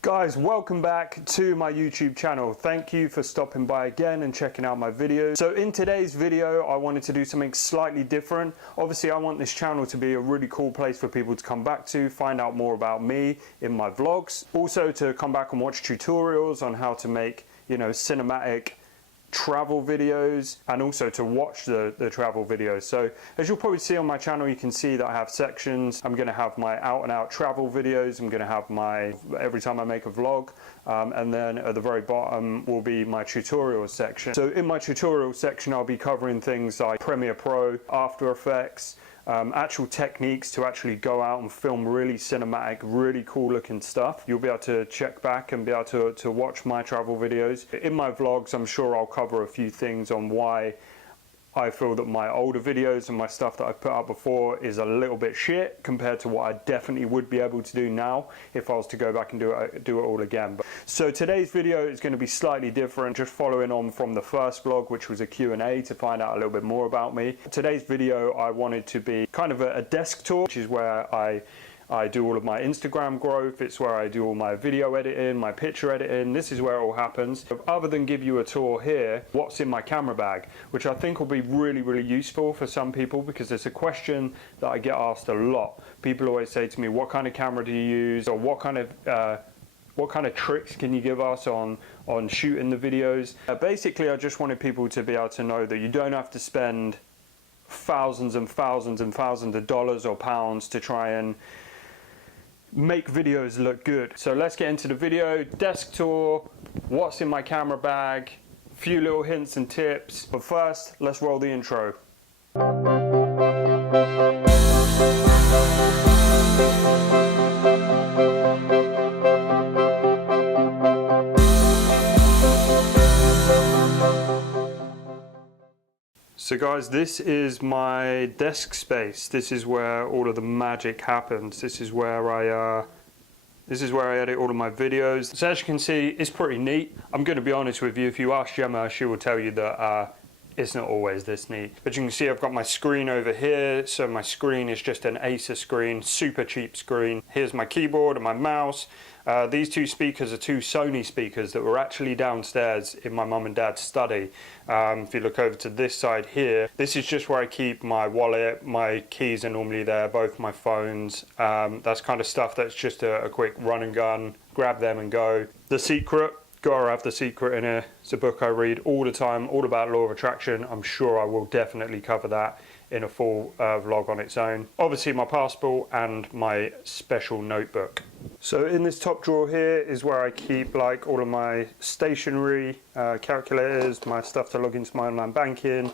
Guys, welcome back to my YouTube channel. Thank you for stopping by again and checking out my videos. So in today's video, I wanted to do something slightly different. Obviously, I want this channel to be a really cool place for people to come back to, find out more about me in my vlogs. Also to come back and watch tutorials on how to make, cinematic travel videos, and also to watch the travel videos. So as you'll probably see on my channel, you can see that I have sections. I'm going to have my out and out travel videos. I'm going to have my every time I make a vlog, and then at the very bottom will be my tutorials section. So in my tutorial section, I'll be covering things like Premiere Pro, After Effects, actual techniques to actually go out and film really cinematic, really cool looking stuff. You'll be able to check back and be able to watch my travel videos. In my vlogs, I'm sure I'll cover a few things on why I feel that my older videos and my stuff that I've put out before is a little bit shit compared to what I definitely would be able to do now if I was to go back and do it all again. So today's video is going to be slightly different, just following on from the first vlog, which was a Q&A to find out a little bit more about me. Today's video I wanted to be kind of a desk tour, which is where I do all of my Instagram growth. It's where I do all my video editing, my picture editing. This is where it all happens. Other than give you a tour here, what's in my camera bag, which I think will be really, really useful for some people, because it's a question that I get asked a lot. People always say to me, what kind of camera do you use? Or what kind of tricks can you give us on shooting the videos? Basically, I just wanted people to be able to know that you don't have to spend thousands and thousands and thousands of dollars or pounds to try and make videos look good. So let's get into the video. Desk tour, what's in my camera bag, a few little hints and tips. But first, let's roll the intro. So guys, this is my desk space. This is where all of the magic happens. This is where I edit all of my videos. So as you can see, it's pretty neat. I'm going to be honest with you. If you ask Gemma, she will tell you that it's not always this neat. But you can see I've got my screen over here. So my screen is just an Acer screen, super cheap screen. Here's my keyboard and my mouse. These two speakers are two Sony speakers that were actually downstairs in my mum and dad's study. If you look over to this side here, this is just where I keep my wallet. My keys are normally there, both my phones. That's kind of stuff that's just a quick run and gun, grab them and go. The Secret, gotta have The Secret in here. It's a book I read all the time, all about law of attraction. I'm sure I will definitely cover that in a full vlog on its own. Obviously my passport and my special notebook. So in this top drawer here is where I keep like all of my stationery, calculators, my stuff to log into my online banking,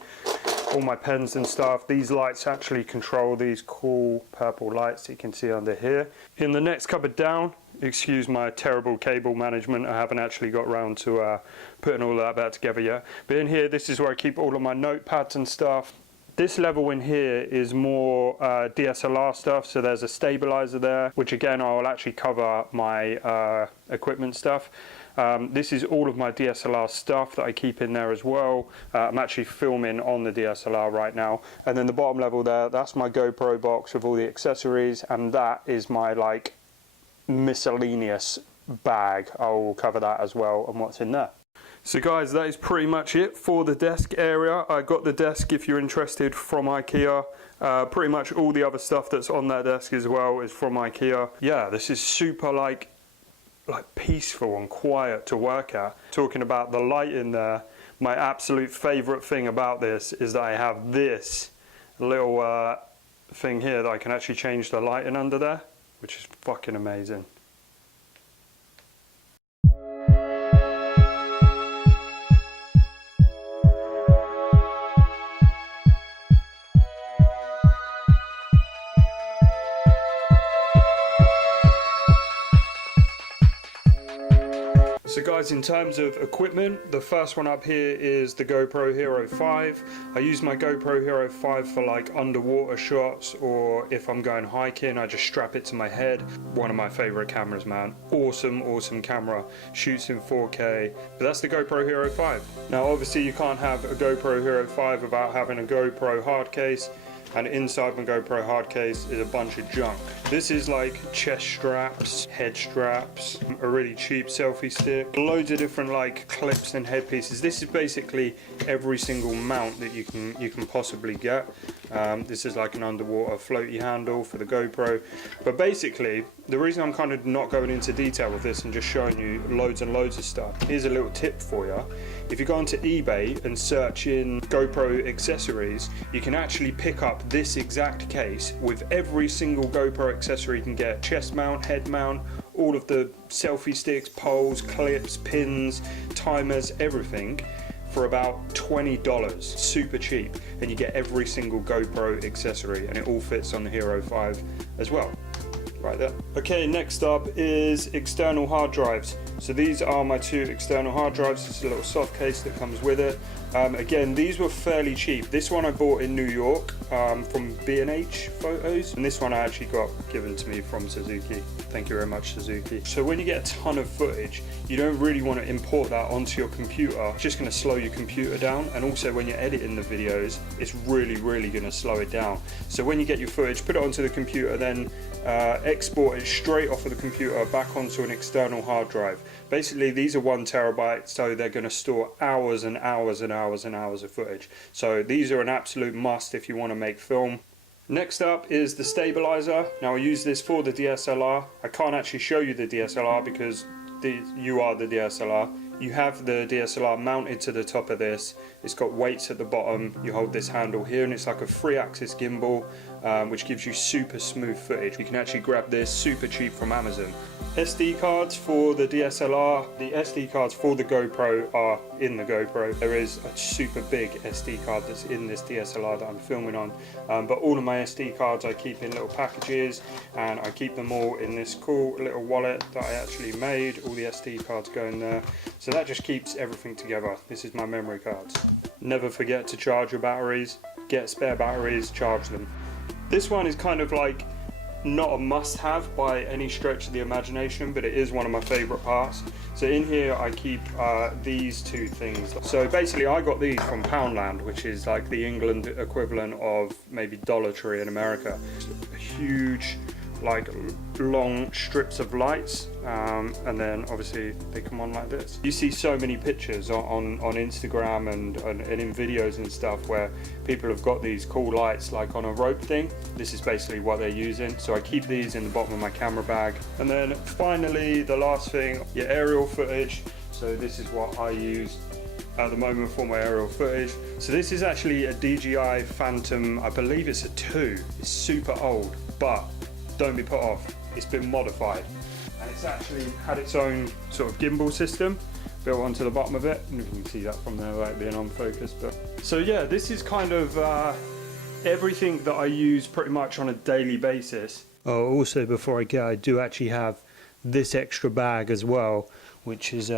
all my pens and stuff. These lights actually control these cool purple lights that you can see under here. In the next cupboard down, excuse my terrible cable management, I haven't actually got around to putting all of that back together yet. But in here, this is where I keep all of my notepads and stuff. This level in here is more DSLR stuff, so there's a stabilizer there, which again I will actually cover my equipment stuff. This is all of my DSLR stuff that I keep in there as well. I'm actually filming on the DSLR right now. And then the bottom level there, that's my GoPro box with all the accessories, and that is my like miscellaneous bag. I will cover that as well and what's in there. So guys, that is pretty much it for the desk area. I got the desk, if you're interested, from IKEA. Pretty much all the other stuff that's on that desk as well is from IKEA. Yeah, this is super like peaceful and quiet to work at. Talking about the light in there, my absolute favorite thing about this is that I have this little thing here that I can actually change the lighting under there, which is fucking amazing. So guys, in terms of equipment, the first one up here is the GoPro Hero 5. I use my GoPro Hero 5 for like underwater shots, or if I'm going hiking, I just strap it to my head. One of my favorite cameras, man. Awesome camera. Shoots in 4K. But that's the GoPro Hero 5. Now obviously you can't have a GoPro Hero 5 without having a GoPro hard case. and inside my GoPro hard case is a bunch of junk. This is like chest straps, head straps, a really cheap selfie stick, loads of different like clips and headpieces. This is basically every single mount that you can possibly get. This is like an underwater floaty handle for the GoPro, but basically the reason I'm kind of not going into detail with this and just showing you loads and loads of stuff, here's a little tip for you. If you go onto eBay and search in GoPro accessories, you can actually pick up this exact case with every single GoPro accessory you can get: chest mount, head mount, all of the selfie sticks, poles, clips, pins, timers, everything, for about $20, super cheap, and you get every single GoPro accessory, and it all fits on the Hero 5 as well, right there. Okay, next up is external hard drives. So these are my two external hard drives. It's a little soft case that comes with it. Again, these were fairly cheap. This one I bought in New York from B&H Photos, and this one I actually got given to me from Suzuki. Thank you very much, Suzuki. So when you get a ton of footage, you don't really want to import that onto your computer. It's just going to slow your computer down, and also when you're editing the videos, it's really going to slow it down. So when you get your footage, put it onto the computer, then export it straight off of the computer back onto an external hard drive. Basically, these are 1 terabyte, so they're going to store hours and hours and hours and hours of footage. So these are an absolute must if you want to make film. Next up is the stabilizer. Now I use this for the DSLR. I can't actually show you the DSLR because you are the DSLR. You have the DSLR mounted to the top of this. It's got weights at the bottom. You hold this handle here and it's like a 3-axis gimbal, which gives you super smooth footage. You can actually grab this super cheap from Amazon. SD cards for the DSLR. The SD cards for the GoPro are in the GoPro. There is a super big SD card that's in this DSLR that I'm filming on, but all of my SD cards I keep in little packages, and I keep them all in this cool little wallet that I actually made. All the SD cards go in there, so that just keeps everything together. This is my memory cards. Never forget to charge your batteries. Get spare batteries, charge them. This one is kind of like not a must-have by any stretch of the imagination, but it is one of my favorite parts. So in here I keep these two things. So basically I got these from Poundland, which is like the England equivalent of maybe Dollar Tree in America. A huge, like, long strips of lights, and then obviously they come on like this. You see so many pictures on Instagram and in videos and stuff where people have got these cool lights like on a rope thing. This is basically what they're using. So I keep these in the bottom of my camera bag. And then finally, the last thing, your aerial footage. So this is what I use at the moment for my aerial footage. So this is actually a DJI Phantom, I believe it's a 2. It's super old, but don't be put off, it's been modified, and it's actually had its own sort of gimbal system built onto the bottom of it, and you can see that from there without being on focus. But so yeah, this is kind of everything that I use pretty much on a daily basis. Oh, also before I go, I do actually have this extra bag as well, which is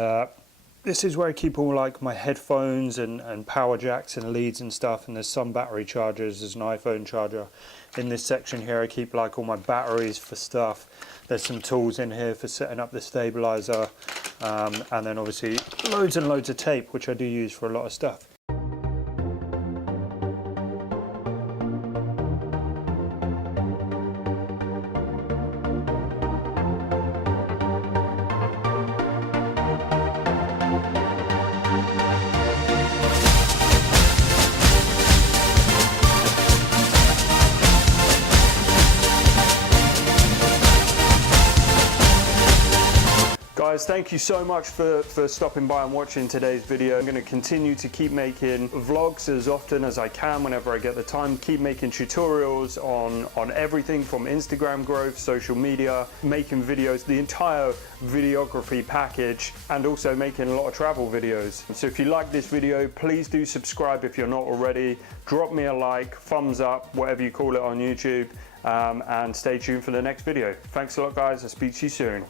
this is where I keep all like my headphones and power jacks and leads and stuff, and there's some battery chargers. There's an iPhone charger. In this section here I keep like all my batteries for stuff. There's some tools in here for setting up the stabilizer, and then obviously loads and loads of tape, which I do use for a lot of stuff. Guys, thank you so much for stopping by and watching today's video. I'm going to continue to keep making vlogs as often as I can whenever I get the time. Keep making tutorials on everything from Instagram growth, social media, making videos, the entire videography package, and also making a lot of travel videos. So if you like this video, please do subscribe if you're not already. Drop me a like, thumbs up, whatever you call it on YouTube, and stay tuned for the next video. Thanks a lot, guys. I'll speak to you soon.